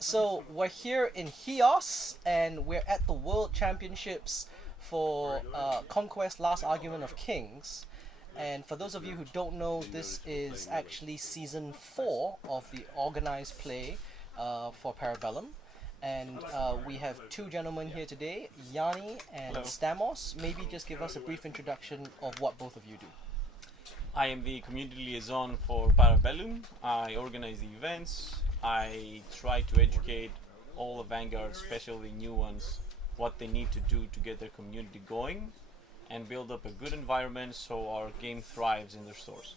So we're here in Chios, and we're at the World Championships for Conquest Last Argument of Kings. And for those of you who don't know, this is actually Season 4 of the Organised play for Parabellum. And we have two gentlemen here today, Yanni and Hello. Stamos. Maybe just give us a brief introduction of what both of you do. I am the community liaison for Parabellum. I organize the events. I try to educate all the vanguards, especially new ones, what they need to do to get their community going and build up a good environment so our game thrives in their stores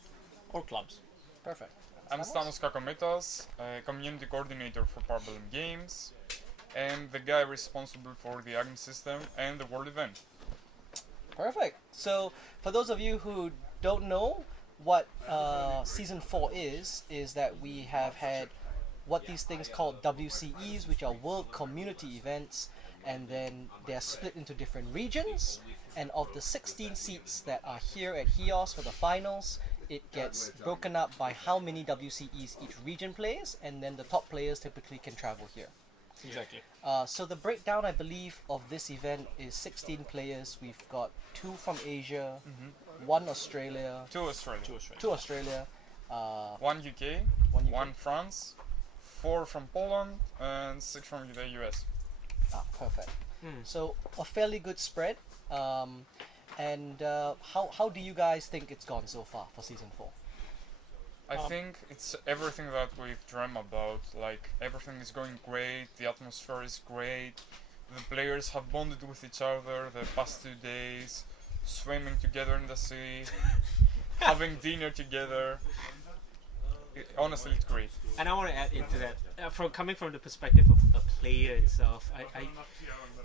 or clubs. Perfect. I'm Stamos Kakometas, community coordinator for Parabellum Games, and the guy responsible for the admin system and the world event. Perfect. So, for those of you who don't know what Season 4 is that we have had what these things called WCEs, which are World Community Events, and then they're split into different regions, and of the 16 seats that are here at Chios for the finals, it gets broken up by how many WCEs each region plays, and then the top players typically can travel here. Exactly. So the breakdown, I believe, of this event is 16 players. We've got 2 from Asia, 1 Australia, Two Australia, 2 Australia, 1 UK, One UK. 1 France, 4 from Poland, and 6 from the US. Perfect. So a fairly good spread. And how do you guys think it's gone so far for Season 4? I think it's everything that we've dreamt about. Like, everything is going great, the atmosphere is great, the players have bonded with each other the past 2 days, swimming together in the sea, having dinner together. Honestly, it's great. And I want to add into that, coming from the perspective of a player itself, I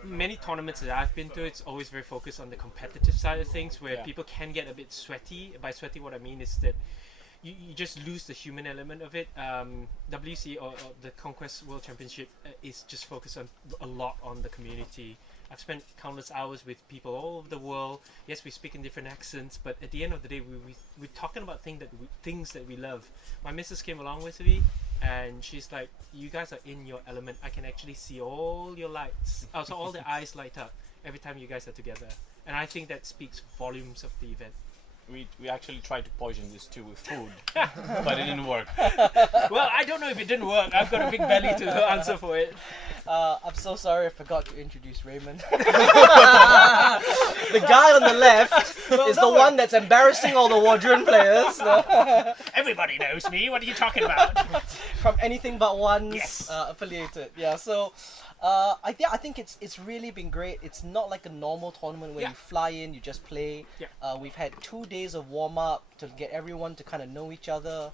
many tournaments that I've been to, it's always very focused on the competitive side of things, where people can get a bit sweaty. By sweaty, what I mean is that you just lose the human element of it. WC or the Conquest World Championship is just focused on a lot on the community. I've spent countless hours with people all over the world. Yes, we speak in different accents, but at the end of the day, we're talking about things that we love. My missus came along with me, and she's like, "You guys are in your element. I can actually see all your lights. Also, all the eyes light up every time you guys are together." And I think that speaks volumes of the event. We actually tried to poison this too with food, but it didn't work. Well, I don't know if it didn't work. I've got a big belly to answer for it. I'm so sorry I forgot to introduce Raymond. The guy on the left is the one that's embarrassing all the Wadron players. Everybody knows me. What are you talking about? From Anything But One's Yes. affiliated. Yeah, so I think it's really been great. It's not like a normal tournament where you fly in, you just play. Yeah. We've had 2 days of warm-up to get everyone to kind of know each other.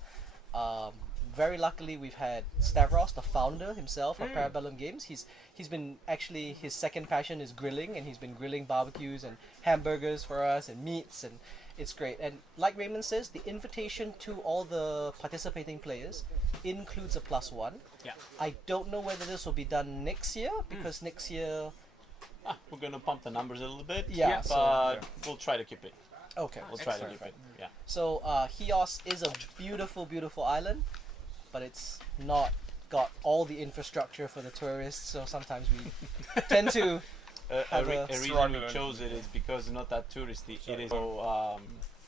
Very luckily, we've had Stavros, the founder himself of Parabellum Games. He's been actually, his second passion is grilling, and he's been grilling barbecues and hamburgers for us and meats, and it's great. And like Raymond says, the invitation to all the participating players includes a +1. Yeah. I don't know whether this will be done next year, because next year... We're gonna pump the numbers a little bit, Yeah, but we'll try to keep it. Okay. We'll try to Excellent. keep it. Yeah. So Chios is a beautiful, beautiful island, but it's not got all the infrastructure for the tourists, so sometimes we tend to A have a reason we struggle. chose it is because it's not that touristy. It is. So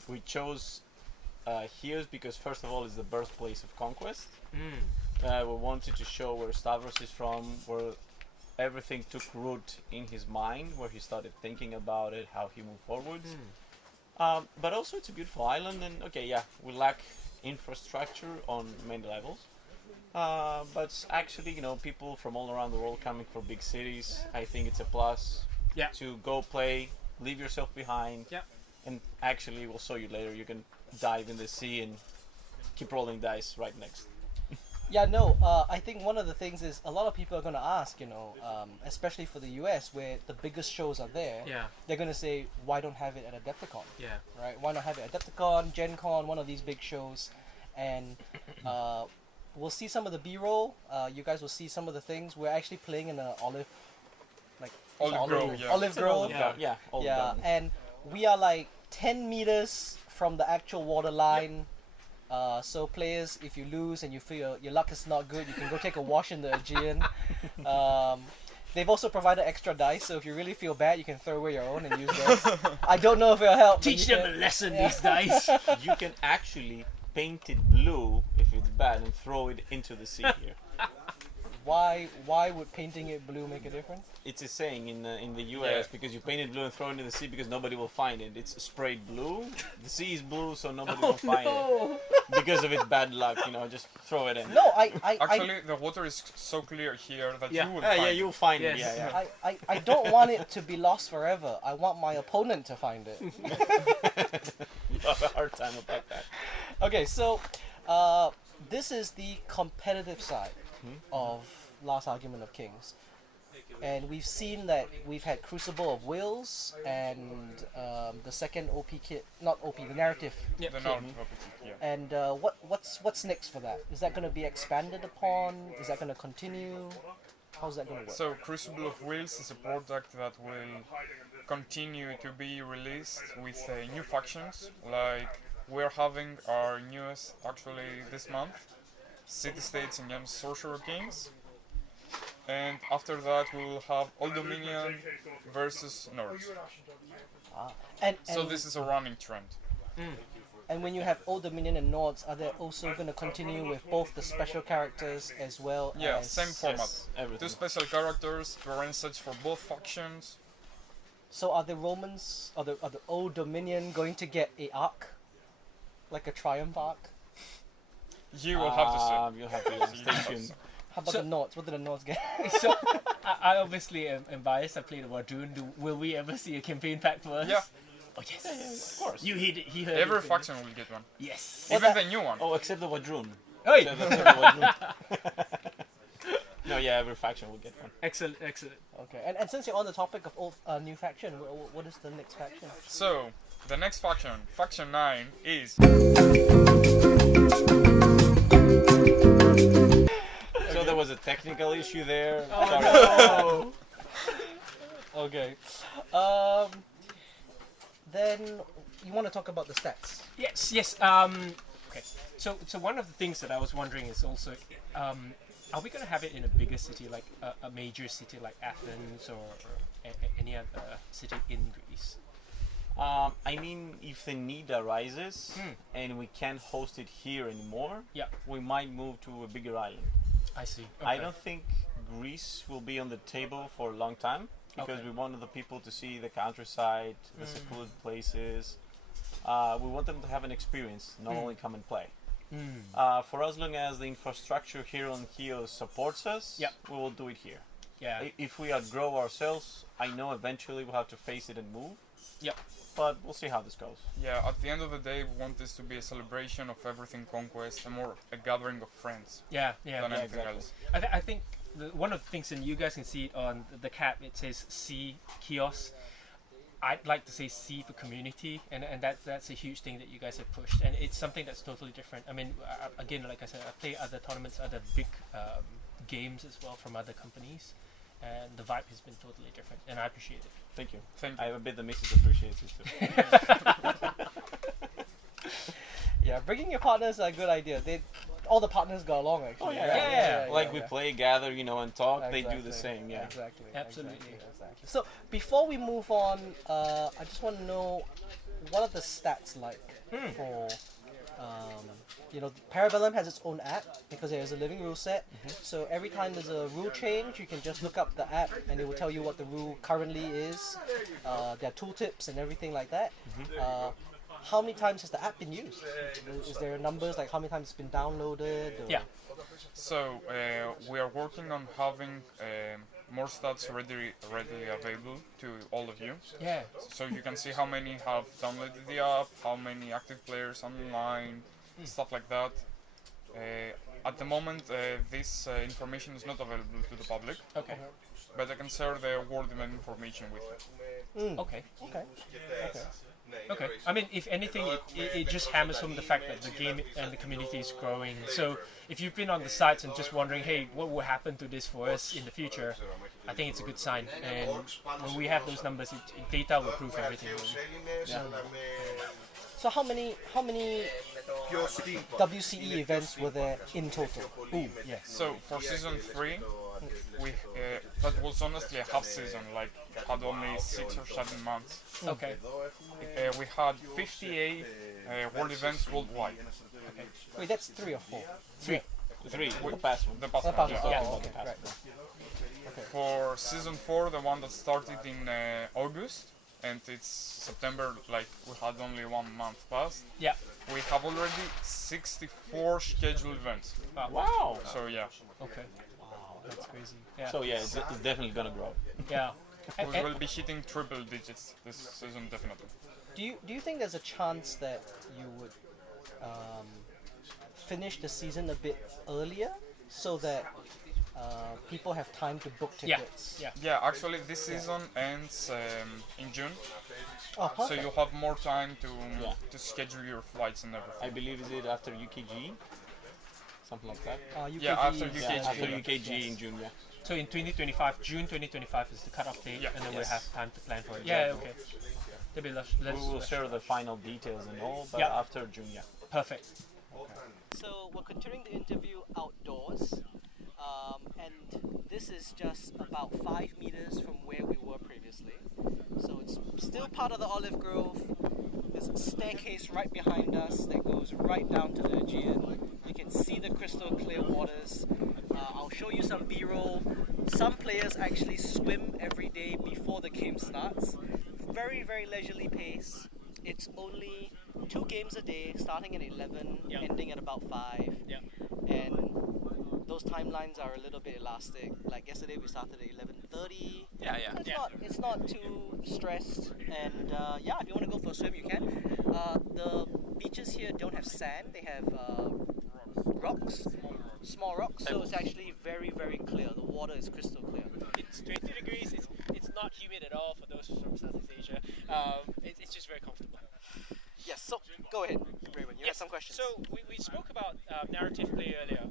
we chose Chios because first of all, it's the birthplace of Conquest. We wanted to show where Stavros is from, where everything took root in his mind, where he started thinking about it, how he moved forwards. But also, it's a beautiful island, and we lack infrastructure on many levels. But actually, people from all around the world coming from big cities, I think it's a plus to go play, leave yourself behind, and actually, we'll show you later, you can dive in the sea and keep rolling dice right next. Yeah, no, I think one of the things is a lot of people are going to ask, especially for the US, where the biggest shows are there, they're going to say, why don't have it at Adepticon? Yeah. Right? Why not have it at Adepticon, Gen Con, one of these big shows? And we'll see some of the B-roll. You guys will see some of the things. We're actually playing in an olive Grove, yeah. Olive Grove. Olive Garden. And we are like 10 meters from the actual water line. So players, if you lose and you feel your luck is not good, you can go take a wash in the Aegean. They've also provided extra dice, so if you really feel bad, you can throw away your own and use theirs. I don't know if it'll help. but Teach you them can- a lesson, Yeah. these dice. You can actually paint it blue if it's bad and throw it into the sea here. Why would painting it blue make a difference? It's a saying in the US Yeah. because you paint it blue and throw it into the sea because nobody will find it. It's sprayed blue. The sea is blue, so nobody will find it because of its bad luck. Just throw it in. No, I Actually, the water is so clear here that Yeah. you will Yeah, find you'll find it. Yes. Yeah, yeah. I don't want it to be lost forever. I want my opponent to find it. You have a hard time about that. Okay, so this is the competitive side of Last Argument of Kings. And we've seen that we've had Crucible of Wills and the second OP kit, not OP, the narrative. Yep. the narrative of it, yeah. And what's next for that? Is that going to be expanded upon? Is that going to continue? How's that going to work? So Crucible of Wills is a product that will continue to be released with new factions. Like we're having our newest actually this month, City States against Sorcerer Kings. And after that we will have Old Dominion versus Norse. and So this is a running trend. And when you have Old Dominion and Nords, are they also going to continue with both the special characters as well Yeah, as... same format. Yes, everything. Two special characters, terrain sets for both factions. So are the Romans, are the Old Dominion going to get a arc? Like a triumph arc? You will have to see. You'll have to stay tuned. How about So- the Nords? What do the Nords get? So, I obviously am biased. I played Wadroon. Will we ever see a campaign pack for us? Yeah. Oh, yes. Of course. You heard Every it. faction will get one. Yes. Well, Even that- the new one. Oh, except the Wadroon. Oi! Except the Wadroon. No, yeah, every faction will get one. Excellent, excellent. Okay, and since you're on the topic of old, new faction, what is the next faction? So, the next faction, Faction 9, is... So there was a technical issue there. Sorry. Oh, Okay. Then you want to talk about the stats? yes, yes. Okay. So one of the things that I was wondering is also, are we going to have it in a bigger city, like a major city like Athens or any other city in Greece? I mean, if the need arises and we can't host it here anymore, Yeah. we might move to a bigger island. I see. I Okay. don't think Greece will be on the table for a long time because Okay. we wanted the people to see the countryside, the secluded places. We want them to have an experience, not only come and play. For as long as the infrastructure here on Chios supports us, Yeah. we will do it here. Yeah. If we outgrow ourselves, I know eventually we'll have to face it and move. Yep. But we'll see how this goes. Yeah, at the end of the day, we want this to be a celebration of everything Conquest, and more a gathering of friends Yeah. Yeah. than yeah. anything exactly. else. I think one of the things, and you guys can see it on the cap, it says C Chios. I'd like to say C for community, and that's a huge thing that you guys have pushed, and it's something that's totally different. I mean, again, like I said, I play other tournaments, other big games as well from other companies, and the vibe has been totally different, and I appreciate it. Thank you. Thank I you. have a bit the missus appreciates it too. Yeah, bringing your partners is a good idea. All the partners go along actually. Oh yeah, right? yeah. Like yeah. we play, gather, and talk. They do the Exactly. same. Yeah. Exactly. Absolutely. Exactly. So before we move on, I just want to know what are the stats like for, Parabellum has its own app because there's a living rule set. So every time there's a rule change, you can just look up the app and it will tell you what the rule currently is, their tooltips and everything like that. How many times has the app been used? Is there numbers like how many times it's been downloaded? Or... Yeah. So, we are working on having more stats readily available to all of you. Yeah. So you can see how many have downloaded the app, how many active players online, stuff like that. At the moment, this information is not available to the public, Okay. but I can share the word event information with you. Okay. Okay. Okay. I mean, if anything, it just hammers home the fact that the game and the community is growing. So if you've been on the sites and just wondering, hey, what will happen to this for us in the future, I think it's a good sign. And when we have those numbers, data will prove everything. Really. So how many WCE events were there in total? Ooh, yeah. So for season 3, we that was honestly a half season, like had only 6 or 7 months. Okay. We had 58 world events worldwide. Wait, that's 3 or 4? 3. The past one. The past The one, past yeah. one. Oh, okay, right. For season 4, the one that started in August, and it's September, like we had only 1 month passed. Yeah. We have already 64 scheduled events. Wow. So yeah, Okay. Wow, that's crazy. Yeah. So yeah, it's definitely gonna grow. yeah. we will be hitting triple digits this season definitely. Do you think there's a chance that you would finish the season a bit earlier so that people have time to book Yeah. tickets? Yeah. Yeah, actually this season ends in June, Oh, so perfect. you have more time to Yeah. to schedule your flights and I everything. believe is it after UKG, something like that. UKG Yeah, after is- UKG. Yeah, after yeah. UKG Yes. in June. Yeah. So in 2025, June 2025 is the cutoff date, Yeah. and then Yes. we'll have time to plan for it. Exactly. Yeah, okay. There'll be We will share the final details and all, but Yeah. after June, yeah. Perfect. So we're continuing the interview outdoors, and this is just about 5 meters from where we were previously. So it's still part of the olive grove. There's a staircase right behind us that goes right down to the Aegean. You can see the crystal clear waters. I'll show you some B-roll. Some players actually swim every day before the game starts. Very, very leisurely pace. It's only 2 games a day, starting at 11, Yeah. ending at about 5. Yeah. And those timelines are a little bit elastic. Like yesterday we started at 11:30. Yeah, yeah. It's not too stressed. And yeah, if you want to go for a swim, you can. The beaches here don't have sand. They have rocks, small rocks. So it's actually very, very clear. The water is crystal clear. It's 20 degrees. It's not humid at all for those from Southeast Asia. It's just very comfortable. Yes. So go ahead, Raymond. You have some questions. So we spoke about narrative play earlier.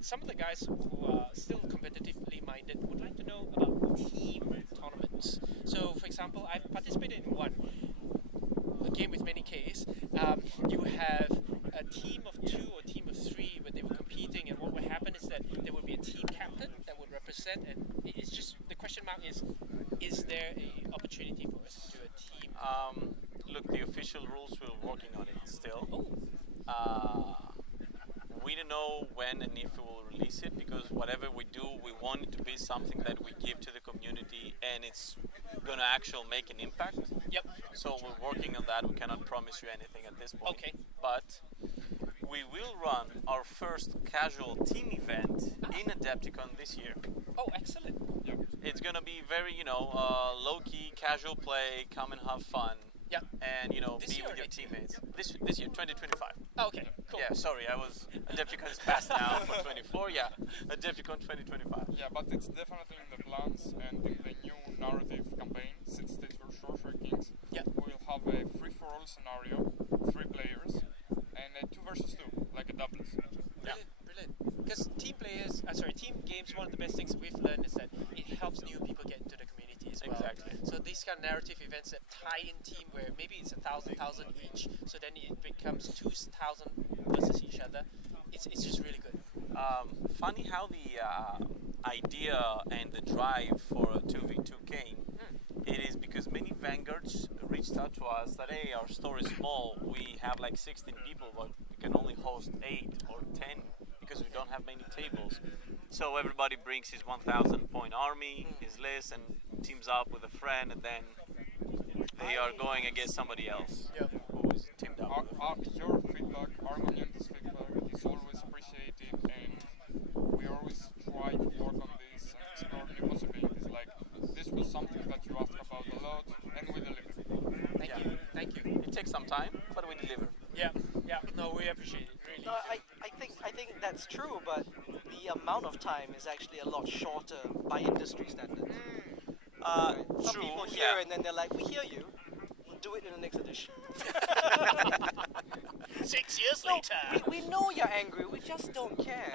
Some of the guys who are still competitively minded would like to know about team tournaments. So, for example, I've participated in one, a game with many Ks. You have a team of 2 or team of 3 where they were competing, and what would happen is that there would be a team captain that would represent, and it's just the question mark is there a opportunity for us to do a team? Look, the official rules, we're working on it still. We don't know when and if we will release it, because whatever we do, we want it to be something that we give to the community and it's going to actually make an impact. Yep. So we're working on that. We cannot promise you anything at this point. Okay. But we will run our first casual team event in Adepticon this year. Oh, excellent. It's going to be very, low-key, casual play, come and have fun. Yep. And This be year or with your next year? teammates. This year, 2025. Oh, okay, cool. Yeah, sorry, I was Adepticon is past now for 24. Yeah, Adepticon 2025. Yeah, but it's definitely in the plans, and in the new narrative campaign, Sit Stage for Sorcerer Kings, Yeah. we'll have a free-for-all scenario, 3 players, and a 2 versus 2, like a doubles. Brilliant. Because team games, one of the best things we've learned is that it helps new people get into the community as well. Exactly. So these kind of narrative events that tie in team where maybe it's 1,000 each, so then it becomes 2,000 versus each other. It's just really good. Funny how the idea and the drive for a 2v2 came. It is because many vanguards reached out to us that, hey, our store is small, we have like 16 people, but we can only host 8 or 10 because we don't have many tables. So everybody brings his 1,000 point army, his list, and teams up with a friend, and then they are going against somebody else who is teamed up. Your feedback, our community's feedback, is always appreciated, and we always try to work on this and explore new possibilities. Like, this was something that you asked about a lot, and we delivered. Thank you. It takes some time, but we deliver. Yeah. No, we appreciate it, really. No, I think that's true, but the amount of time is actually a lot shorter by industry standards. Some True, people hear yeah. and then they're like, "We hear you. We'll do it in the next edition." 6 years No, later. we know you're angry. We just don't care.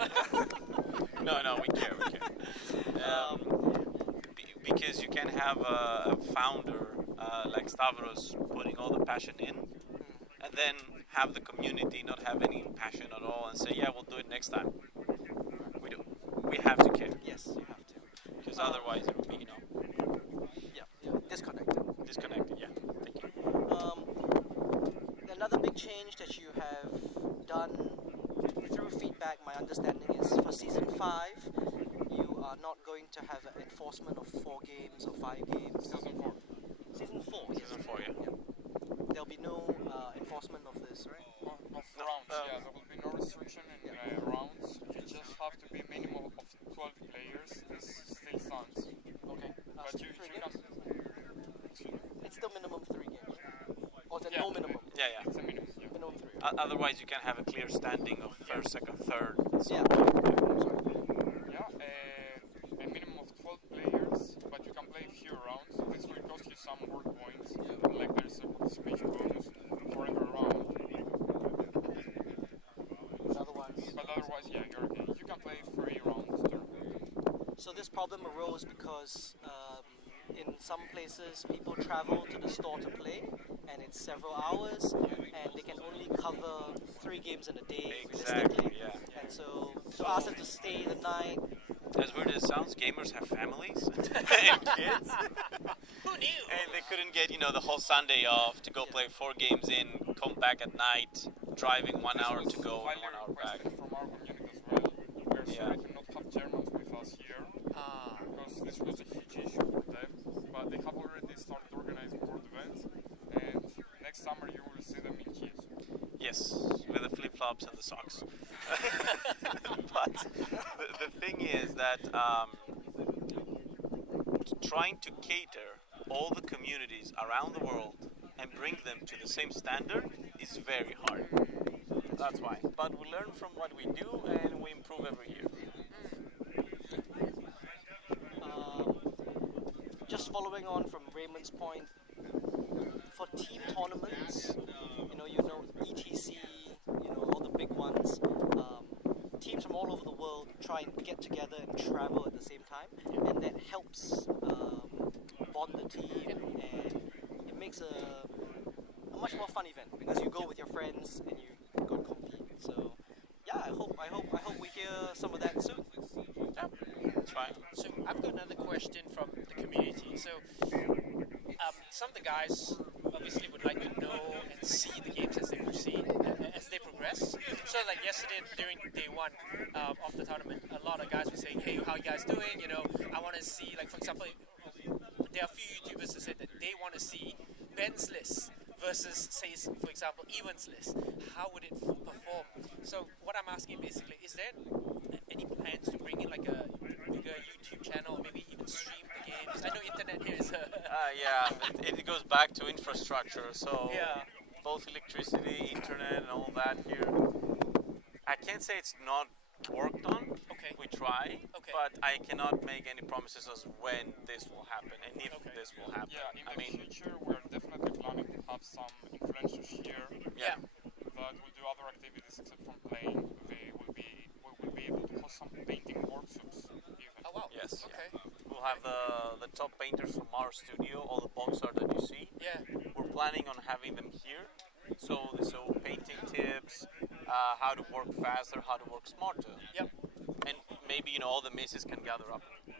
No, we care. Because you can have a founder like Stavros putting all the passion in, and then have the community not have any passion at all and say, yeah, we'll do it next time. We do. We have to care. Yes, you have to. Because otherwise it would be, Yeah, disconnected. disconnected. Yeah. Thank you. Another big change that you have done through feedback, my understanding is for Season 5, you are not going to have an enforcement of 4 games or 5 games. Season 4. Season 4, yes. Season 4, yeah. There'll be no enforcement of this, right? Of rounds, yeah, there will be no restriction in rounds. You just have to be a minimum of 12 players. This still stands. Okay. But you Three can. It's still minimum 3 games. Or is it Yeah. no minimum? Yeah, yeah. It's a minimum, yeah. Minimum 3. Otherwise, you can have a clear standing of first, second, third. Yeah. Yeah, a minimum of 12 players, but you can play a few rounds. This will cost you some work points. Like there's a participation bonus for every round. But otherwise, yeah, you're okay. You can play 3 rounds too. So this problem arose because in some places people travel to the store to play, and it's several hours, and they can only cover 3 games in a day. Exactly, realistically. yeah. And so to ask them to stay the night. As weird as it sounds, gamers have families and kids. Who knew? And they couldn't get, the whole Sunday off to go play 4 games in, come back at night, driving 1 hour to go and 1 hour back. From our community as well. We're Yeah. sorry to not have Germans with us here, because this was a huge issue for them. But they have already started organizing world events, and next summer you will see them in Chios. Yes, with the flip-flops and the socks. But the thing is that trying to cater all the communities around the world and bring them to the same standard is very hard. That's why. But we learn from what we do and we improve every year. Just following on from Raymond's point, for team tournaments, ETC, all the big ones, teams from all over the world try and get together and travel at the same time, and that helps bond the team, and it makes a much more fun event because you go with your friends and you go and compete. So yeah, I hope we hear some of that soon. Yeah, that's fine. So I've got another question from the community. So some of the guys obviously would like to know and see the games as they proceed, as they progress. So like yesterday during day 1 of the tournament, a lot of guys were saying, hey, how you guys doing? I want to see, like for example, there are a few YouTubers that said that they want to see Ben's list versus, say, for example, Ewan's list. How would it perform? So what I'm asking basically, is there any plans to bring in like a bigger YouTube channel, or maybe even stream the games? I know internet here is Yeah, it goes back to infrastructure. So yeah. both electricity, internet, and all that here. I can't say it's not worked on. Okay. We try, Okay. but I cannot make any promises as when this will happen and if Okay. this will happen. Yeah, in I the mean, future we're definitely planning to have some influencers here yeah. that will do other activities except from playing. We will be able to host some painting workshops even. Oh wow. Yes. Okay. We'll have the top painters from our studio, all the box art that you see. Yeah. We're planning on having them here. So painting tips, how to work faster, how to work smarter. Yep. And maybe all the misses can gather up. Yeah.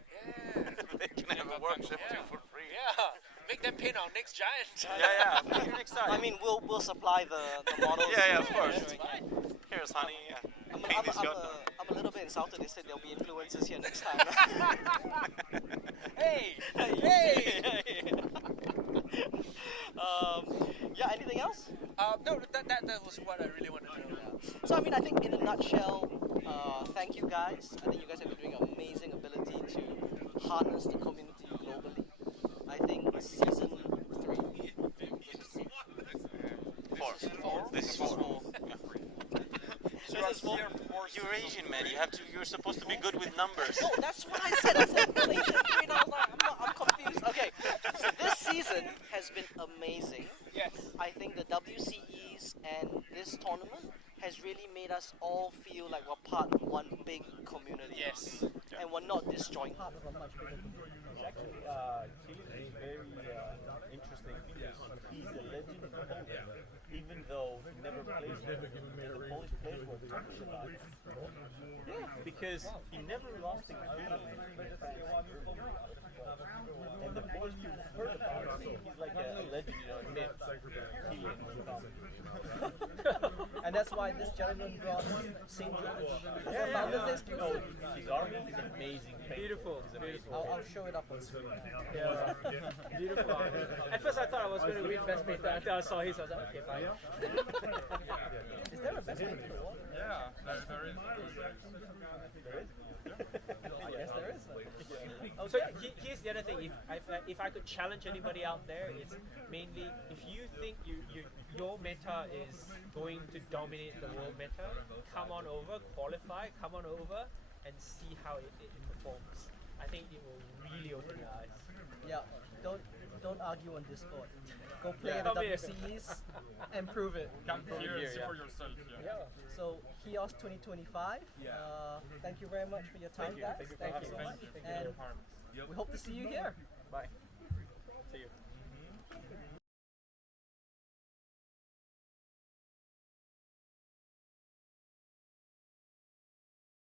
They can have a workshop too for free. Yeah. Make them paint our next giant. Yeah. Maybe next time. I mean, we'll supply the models. Yeah, of course. That's fine. Here's honey. Yeah. I'm Paint this yacht. I'm a little bit insulted. They said there'll be influencers here next time. Hey. Yeah. Anything else? No, that was what I really wanted to know. So I think in a nutshell, thank you guys. I think you guys have been doing an amazing ability to harness the community globally. I think season 3. Four. This is four. Yeah. This is 4. You're Asian, man. You're supposed to be good with numbers. No, that's what I said. I said season 3, and I was like, I'm confused. Okay, so this season has been amazing. Yes. I think the WCEs and this tournament has really made us all feel like we're part of one big community. Yes. And we're not disjointed. Part of a much bigger community. It's actually, Chios is very interesting because he's a legend in Poland, even though he never plays with the Polish players were talking about it. Yeah, because he never lost a game in France. And the Polish people heard about him. He's like a legend, you know, a myth. And that's why this gentleman brought St. George. His army is amazing. Beautiful. It's amazing. I'll show it up on screen. Yeah. Beautiful. At first I thought I was going to win best painter until I saw his. I was like, okay, fine. Is there a best painter award? Yeah, there is. I guess there is. So here's the other thing. If I could challenge anybody out there, it's mainly if you think your meta is going to dominate the world meta, come on over, qualify, come on over, and see how it performs. I think it will really open your eyes. Yeah, don't argue on Discord. Go play the Come here. WCEs and prove it. Come here and see for yourself. Yeah. So Chios 2025. Thank you very much for your time, guys. Thank you so much. And we hope to see you here. Bye. See you.